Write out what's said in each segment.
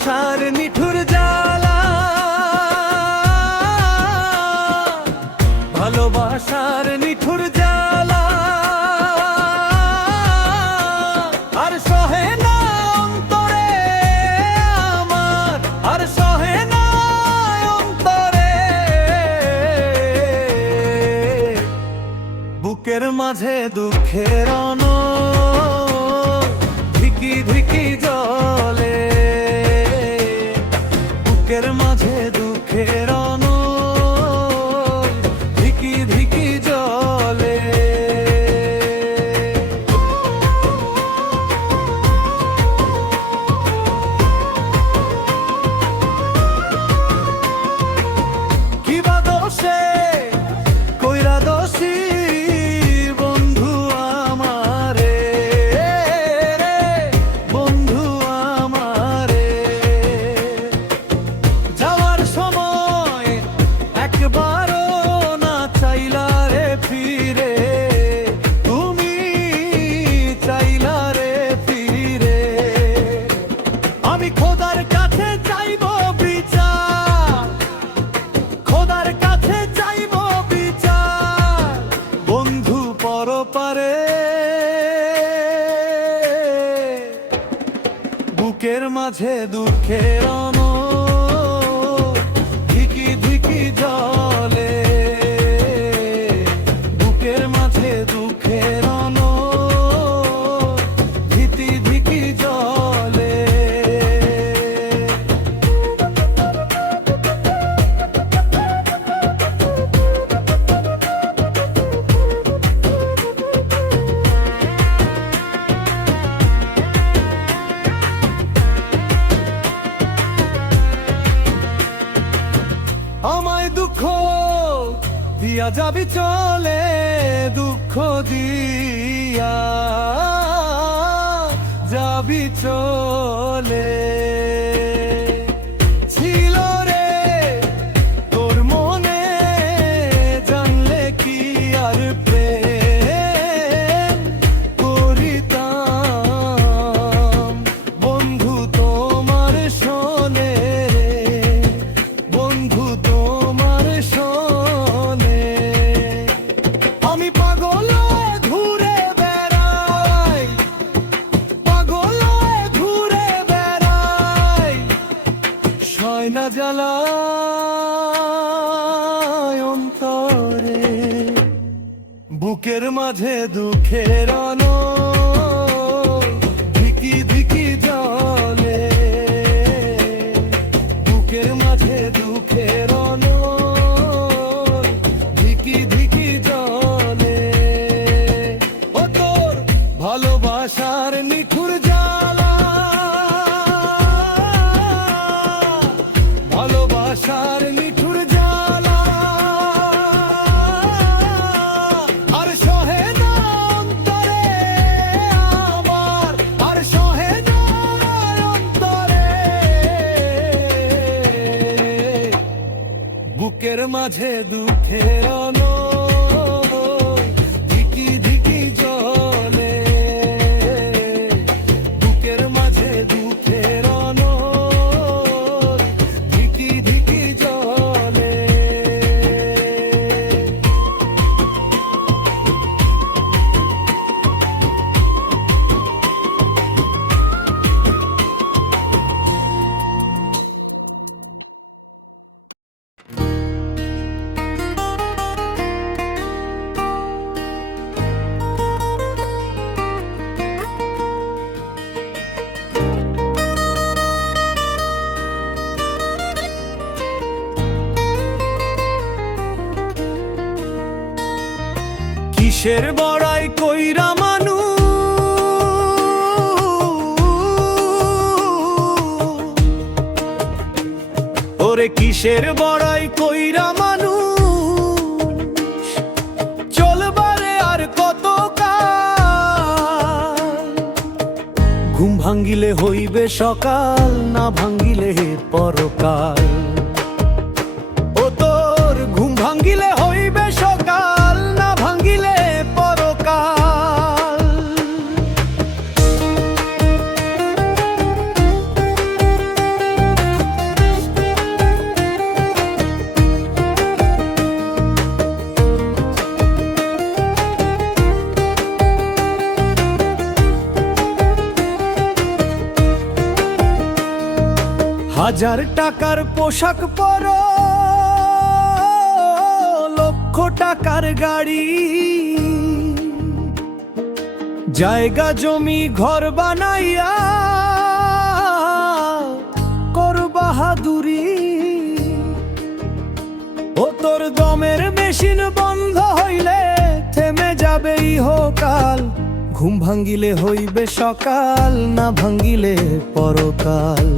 ভালোবাসার নিঠুর জ্বালা, ভালোবাসার নিঠুর জ্বালা আর সহে না অন্তরে আমার, আর সহে না অন্তরে। বুকের মাঝে দুঃখের ধিকি ধিকি জলে, বুকের মাঝে দুঃখের ধিকি ধিকি জলে। কিবা দোষে কইরা দোষী বন্ধু আমারে, বন্ধু আমারে। যাওয়ার সময় একবারও না চাইলা রে ফিরে, তুমি চাইলা রে ফিরে। আমি খোদার কাছে চাইব বিচার, খোদার কাছে চাইব বিচার বন্ধু পরপারে। বুকের মাঝে দুঃখের ধিকি ধিকি জলে, বুকের মাঝে দুঃখের ধিকি ধিকি জলে। আমায় দুঃখ দিয়া যাবি চলে, দুঃখ দিয়া যাবি চলে। ছিল রে তোর মনে জানলে কি আর প্রেম করিতাম বন্ধু তোমার শোনে রে, বন্ধু তোমার শোনে। আমি পাগল হয়ে ঘুরে বেড়াই, পাগল হয়ে ঘুরে বেড়াই, সয় না জ্বালায় অন্তরে। বুকের মাঝে দুঃখের ধিকি ধিকি জলে, বুকের মাঝে দুঃখের ধিকি ধিকি জলে। ও তোর ভালোবাসার নিঠুর জ্বালা, ভালোবাসার নিঠুর জ্বালা আর সহে না অন্তরে আমার, আর সহে না অন্তরে। বুকের মাঝে দুঃখের ধিকি ধিকি জলে, বুকের মাঝে দুঃখের ধিকি ধিকি জলে। কিসের বড়াই কইরা মানু, ওরে কিসের বড়াই কইরা মানু, চলবারে আর কত কাল। ঘুম ভাঙ্গিলে হইবে সকাল, না ভাঙ্গিলে পরকাল। ও তোর ঘুম ভাঙ্গিলে হইবে সকাল, না ভাঙ্গিলে পরকাল। হাজার টাকার পোশাক পরো, লক্ষ টাকার গাড়ি, জায়গা জমি ঘর বানাইয়া কর বাহাদুরি। ও তোর দমের মেশিন বন্ধ হইলে থেমে যাবে ইহকাল। ঘুম ভাঙ্গিলে হইবে সকাল, না ভাঙ্গিলে পরকাল।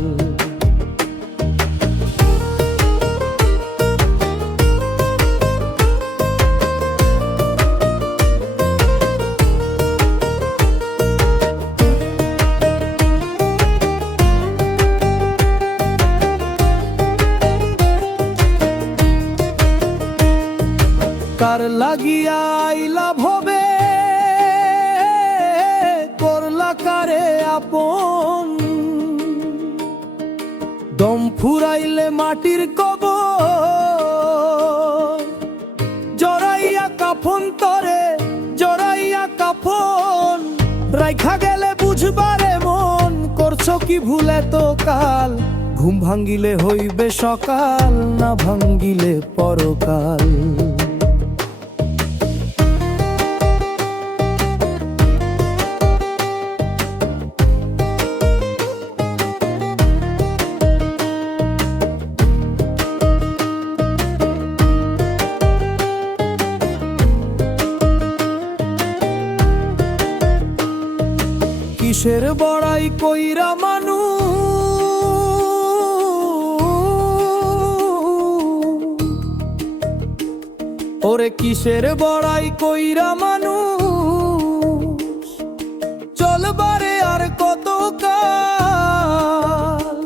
কার লাগিয়া লাভ হবে, করলা কারে আপন। দম ফুরাইলে মাটির কবর, জড়াইয়া কাফন তরে, জড়াইয়া কাফন। রাইখা গেলে বুঝবারে মন, করছো কি ভুলে তো কাল। ঘুম ভাঙ্গিলে হইবে সকাল, না ভাঙ্গিলে পরকাল। কিসের বড়াই কইরা মানুষ, ওরে কিসের বড়াই কইরা মানুষ। চলবারে আর কত কাল।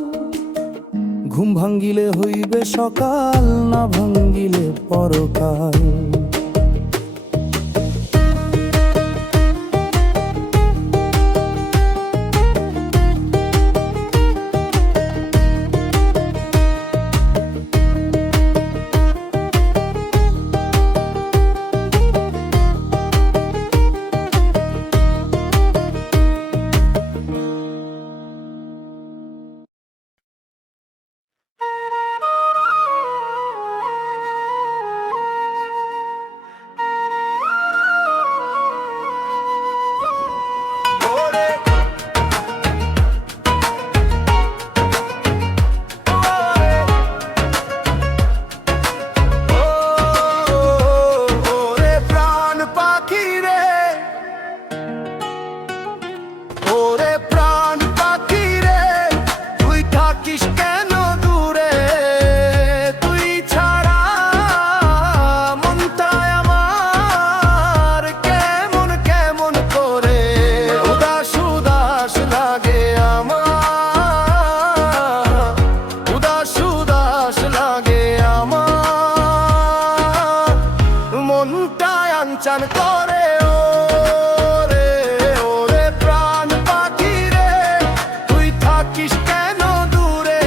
ঘুম ভাঙ্গিলে হইবে সকাল, না ভাঙ্গিলে পরকাল। চান করে ওরে ওরে প্রাণ পাখি রে, তুই থাকিস কেন দূরে।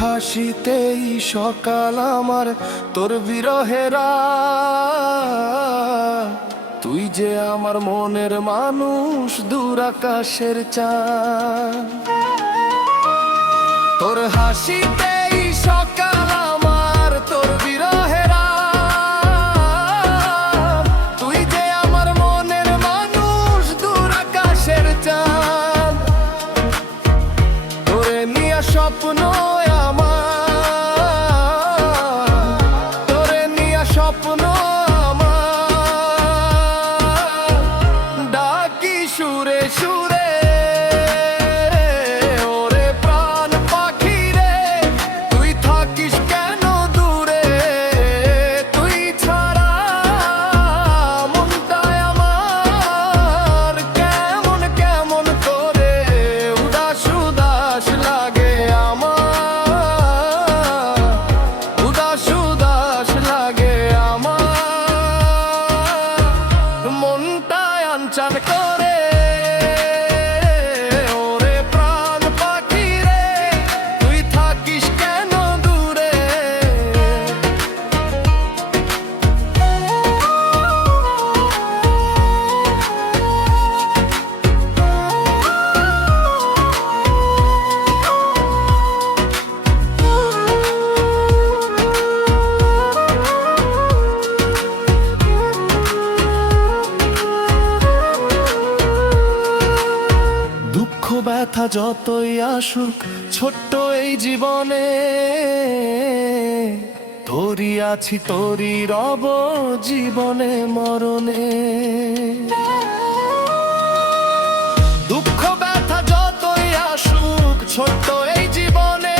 হাসিতেই সকাল আমার, তোর বিরহেরা। তুই যে আমার মনের মানুষ, দূর আকাশের চাঁদ। তোর হাসিতেই সকাল আমার, তোর বিরহেরা। তুই যে আমার মনের মানুষ, দূর আকাশের চাঁদ। তোরে নিয়া স্বপ্ন সুরে সুরে ওরে প্রাণ পাখি রে, তুই থাকিস কেন দূরে। তুই ছাড়া মনটায় আমার কেমন কেমন করে উদাস উদাস লাগে আমার, উদাস উদাস লাগে আমার। আনচান করে। ওরে প্রাণ পাখি রে, তুই থাকিস কেন দূরে? দুঃখ ব্যথা যতই আসুক ছোট্ট এই জীবনে, তোরই আছি তোরই রব জীবনে মরণে। দুঃখ ব্যথা যতই আসুক ছোট্ট এই জীবনে,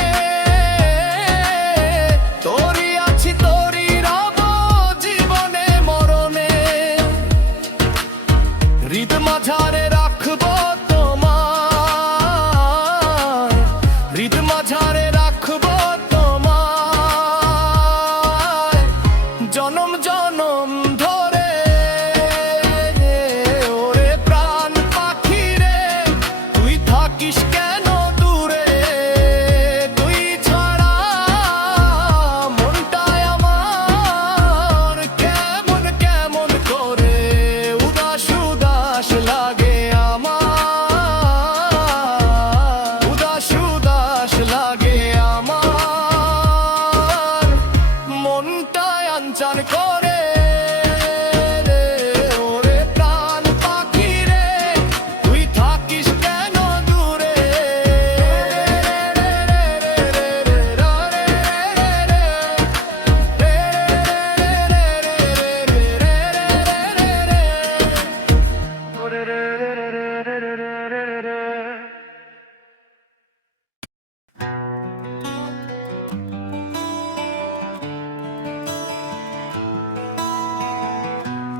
তোরই আছি তোরই রব জীবনে মরণে। হৃদ মাঝারে রাখবো তোমায়, হৃদ মাঝারে রাখবো তোমায় জনম জনম ধরে। ওরে প্রাণ পাখি রে, তুই থাকিস কেন দূরে? তুই ছাড়া মনটায় আমার কেমন কেমন করে উদাস উদাস লাগে আমার, উদাস উদাস লাগে আমার, মনটায় আনচান করে। ওরে প্রাণ পাখি রে, তুই থাকিস কেন দূরে?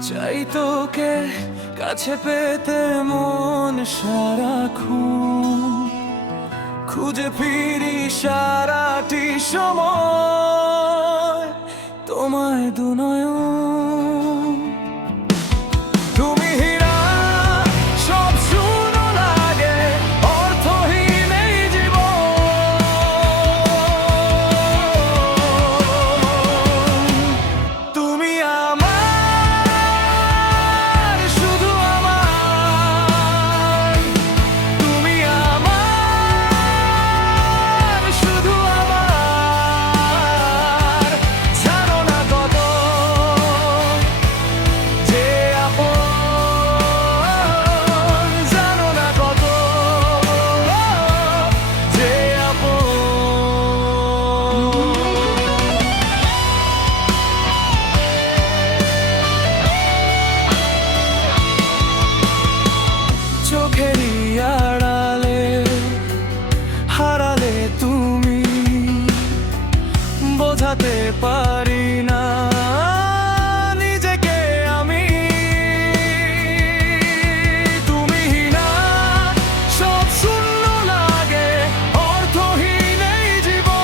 চাই তোকে কাছে পেতে মন সারাক্ষণ, খুঁজে ফিরি সারাটি সময় তোমায় দুনয়ন। তুমি হীরা সব শূন্য লাগে, অর্থহীন এই জীবন। তুমি আমার, শুধু আমার, তুমি আমার, শুধু আমার। জানো না কত যে আপন, জানো না কত যে আপন। চোখেরই আড়ালে হারালে তুমি, বোঝাতে পারি না নিজেকে আমি। তুমি না সব শূন্য লাগে, অর্থহীন এই জীবন।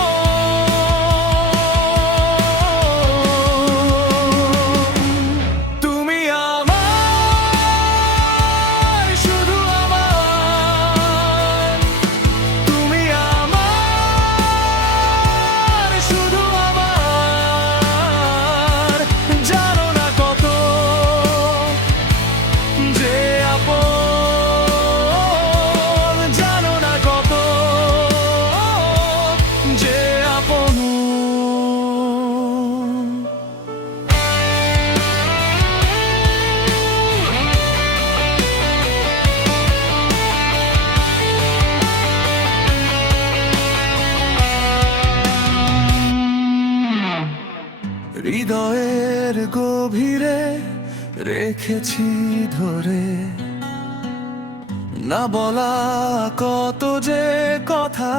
তুমি আমার, শুধু আমার, তুমি আমার, শুধু আমার। জানো না কত যে আপন, জানো না কত যে আপন। হৃদয়ের গভীরে রেখেছি ধরে, না বলা কত যে কথা,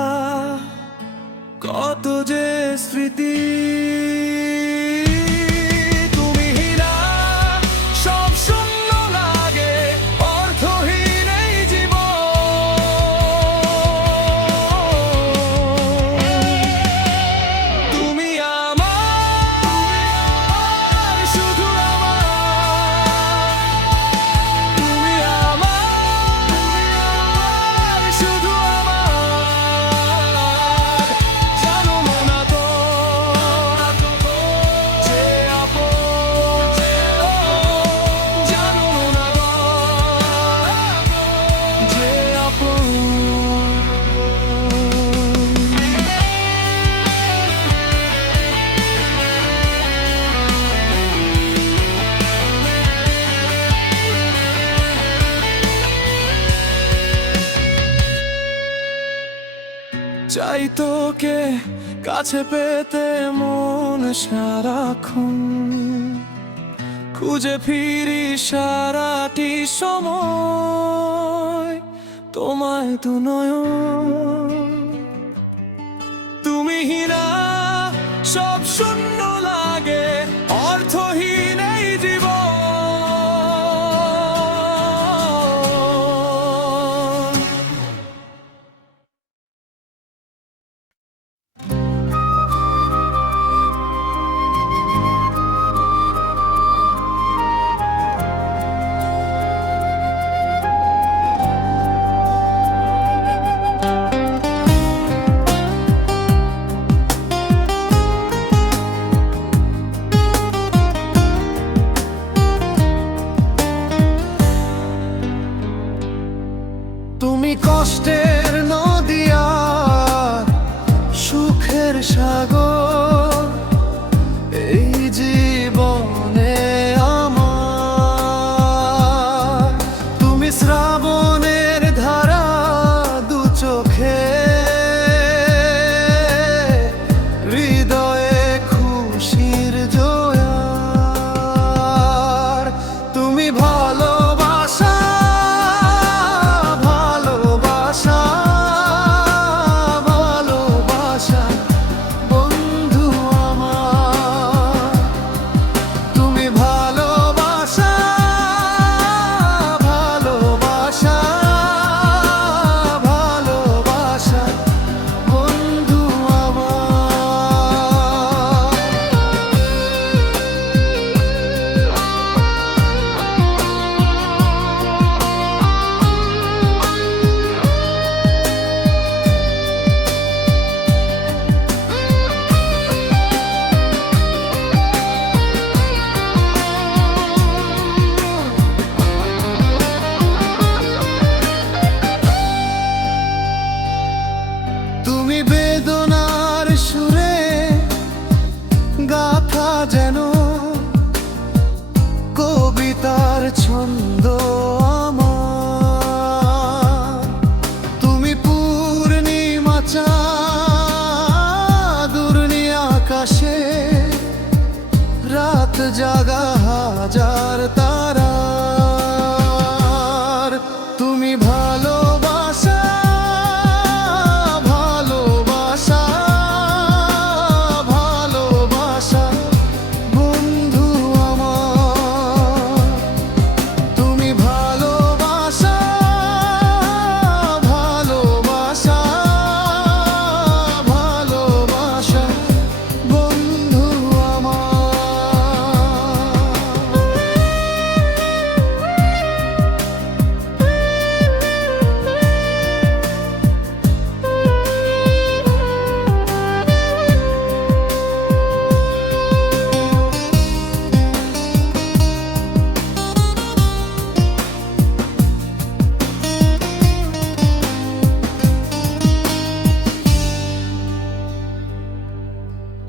কত যে স্মৃতি। তুমি হীরা সব শূন্য লাগে, অর্থহীন এই জীবন। তুমি আমার, শুধু আমার, তুমি চাই তোকে কাছে পেতে মন সারাক্ষণ, খুঁজে ফিরি সারাটি সময় তোমায় দু নয়ন। তুমি হীরা সব শূন্য লাগে, অর্থহীন এই জীবন। তুমি কষ্টের নদী আর সুখের সাগর, এই জীবনে আমার। তুমি শ্রাবণের ধারা দু চোখে, হৃদয়ে খুশির জোয়ার। তুমি ভালোবাসা বেদনার সুরে গাথা যেন কবিতার ছন্দ আমার। তুমি পূর্ণিমা চাঁদ উড়নি আকাশে, রাত জাগা হাজার তারার। তুমি ভালোবাসা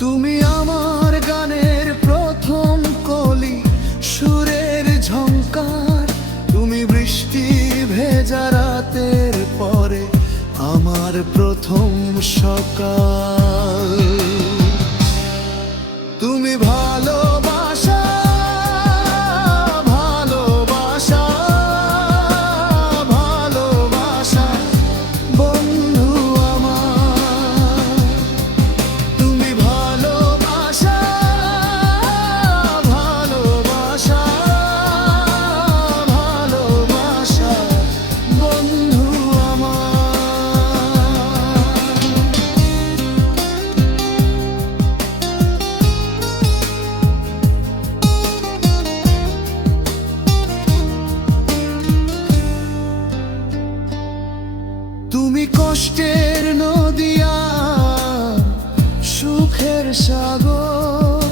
তুমি আমার গানের প্রথম কলি, সুরের ঝংকার। তুমি বৃষ্টি ভেজা রাতের পরে আমার প্রথম সকাল। তুমি ভালোবাসা ভালোবাসা ভালোবাসা বন্ধু আমার। তুমি ভালোবাসা ভালোবাসা ভালোবাসা বন্ধু তুমি কষ্টের নদী আর সুখের সাগর,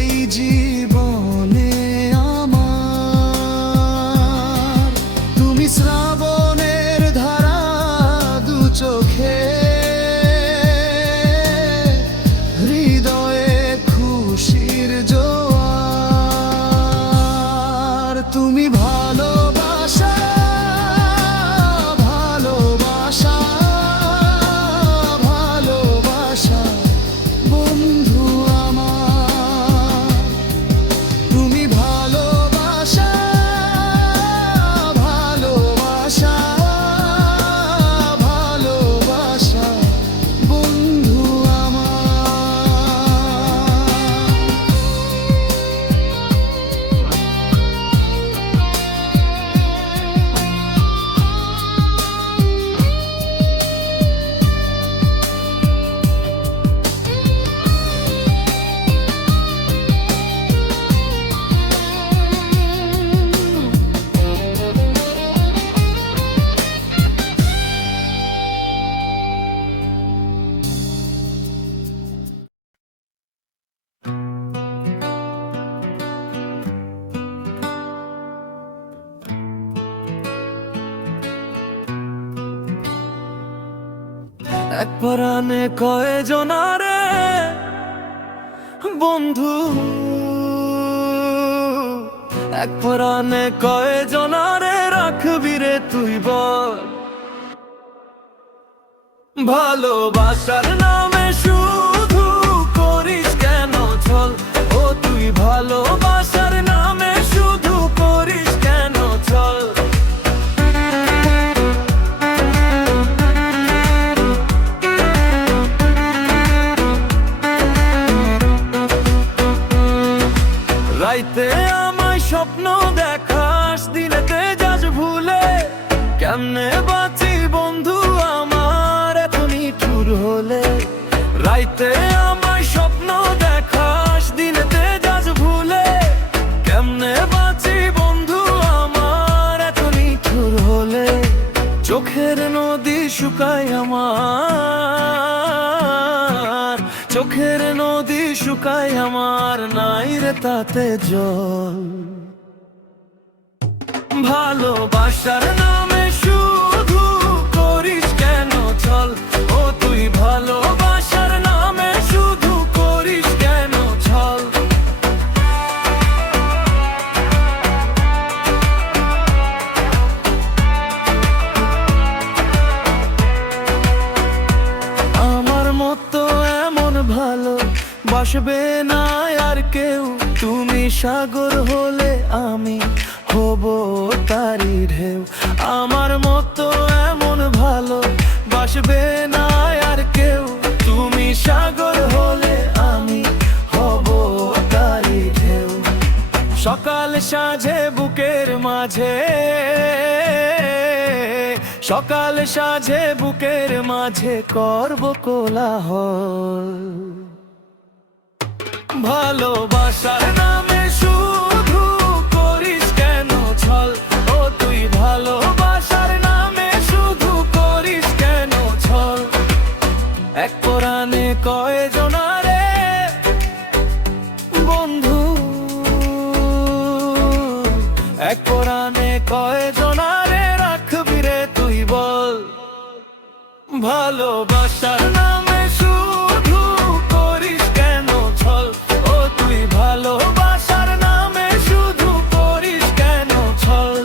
এই জীবনে আমার। তুমি শ্রাবণের ধারা দু চোখে, হৃদয়ে খুশির জোয়ার। তুমি ভালোবাসা ভালোবাসা এক পরাণে কয়জনারে বন্ধু, এক পরাণে কয়জনারে রাখবি রে তুই বল। ভালোবাসার নামে শুধু করিস কেন ছল, ও তুই ভালোবাসার নামে শুধু করিস কেন ছল। রাইতে আমায় স্বপ্ন দেখাস, দিনেতে যাস ভুলে, কেমনে বাঁচি বন্ধু আমার এত নিঠুর হলে। রাইতে আমায় স্বপ্ন দেখাস, দিনেতে যাস ভুলে, কেমনে বাঁচি বন্ধু আমার এত নিঠুর হলে। চোখের নদী শুকায় আমার, চোখের নদী শুকায় আমার, নাই রে তাতে জল। ভালোবাসার নামে শুধু করিস কেন ছল, ও তুই ভালোবাসার নামে শুধু করিস কেন ছল। আমার মতো এমন ভালো বাসবে না আর কেউ, তুমি সাগর হলে আমি হব তারি ঢেউ। আমার মতো এমন ভালো বাসবে না আর কেউ, তুমি সাগর হলে আমি হব তারি ঢেউ। সকাল সাঁঝে বুকের মাঝে, সকাল সাঁঝে বুকের মাঝে করব কোলাহল। ভালোবাসার নামে শুধু করিস কেন ছল, ও তুই ভালোবাসার নামে শুধু করিস কেন ছল। এক পরাণে কয়জনারে বন্ধু, এক পরাণে কয়জনারে রাখবি রে তুই বল। ভালোবাসার নামে শুধু করিস কেন ছল, ও তুই ভালোবাসার নামে শুধু করিস কেন ছল।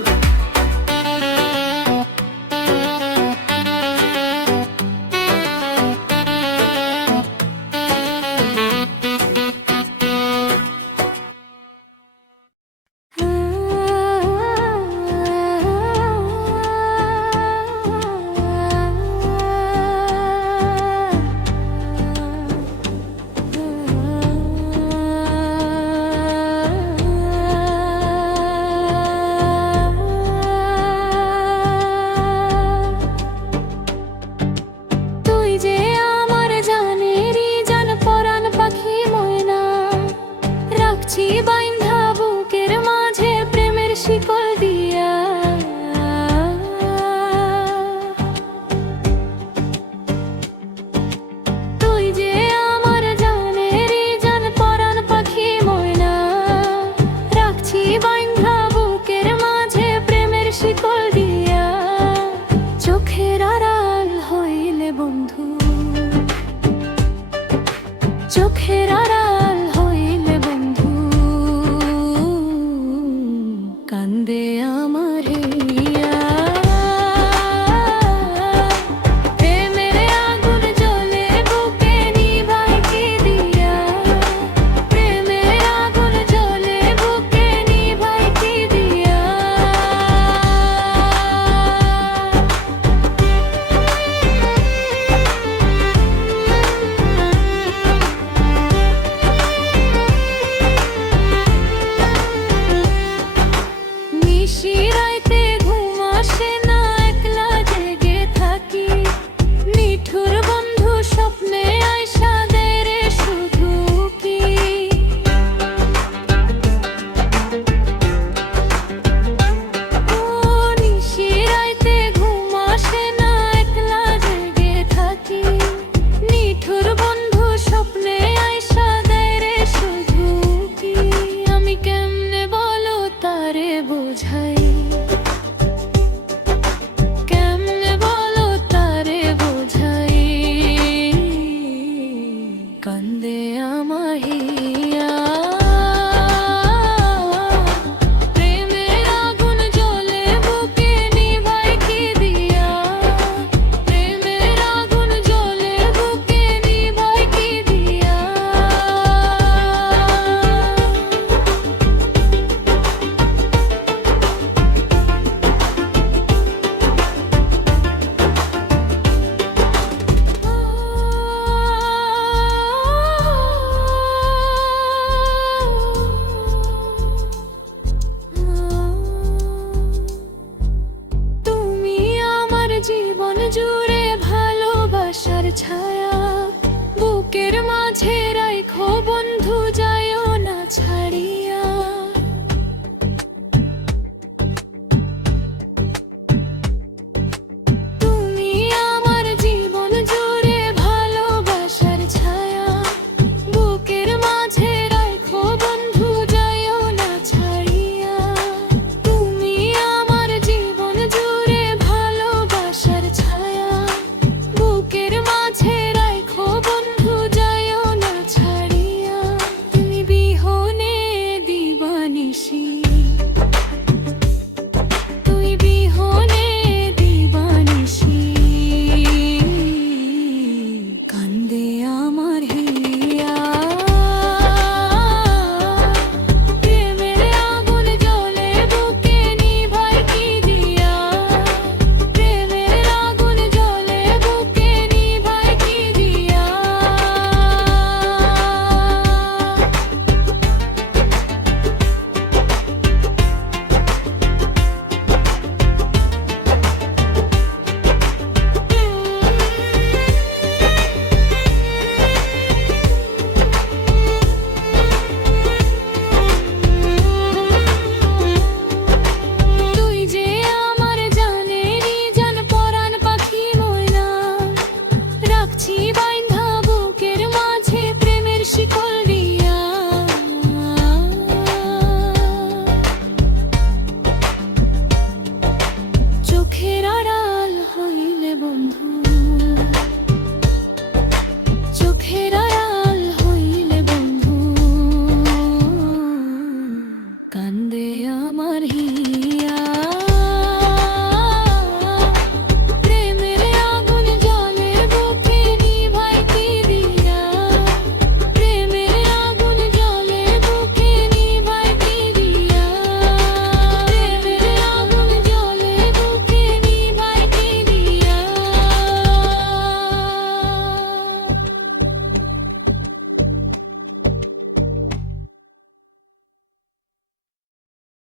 জীবন জুড়ে ভালোবাসার ছায়া, বুকের মাঝে রাখো বন্ধু যায়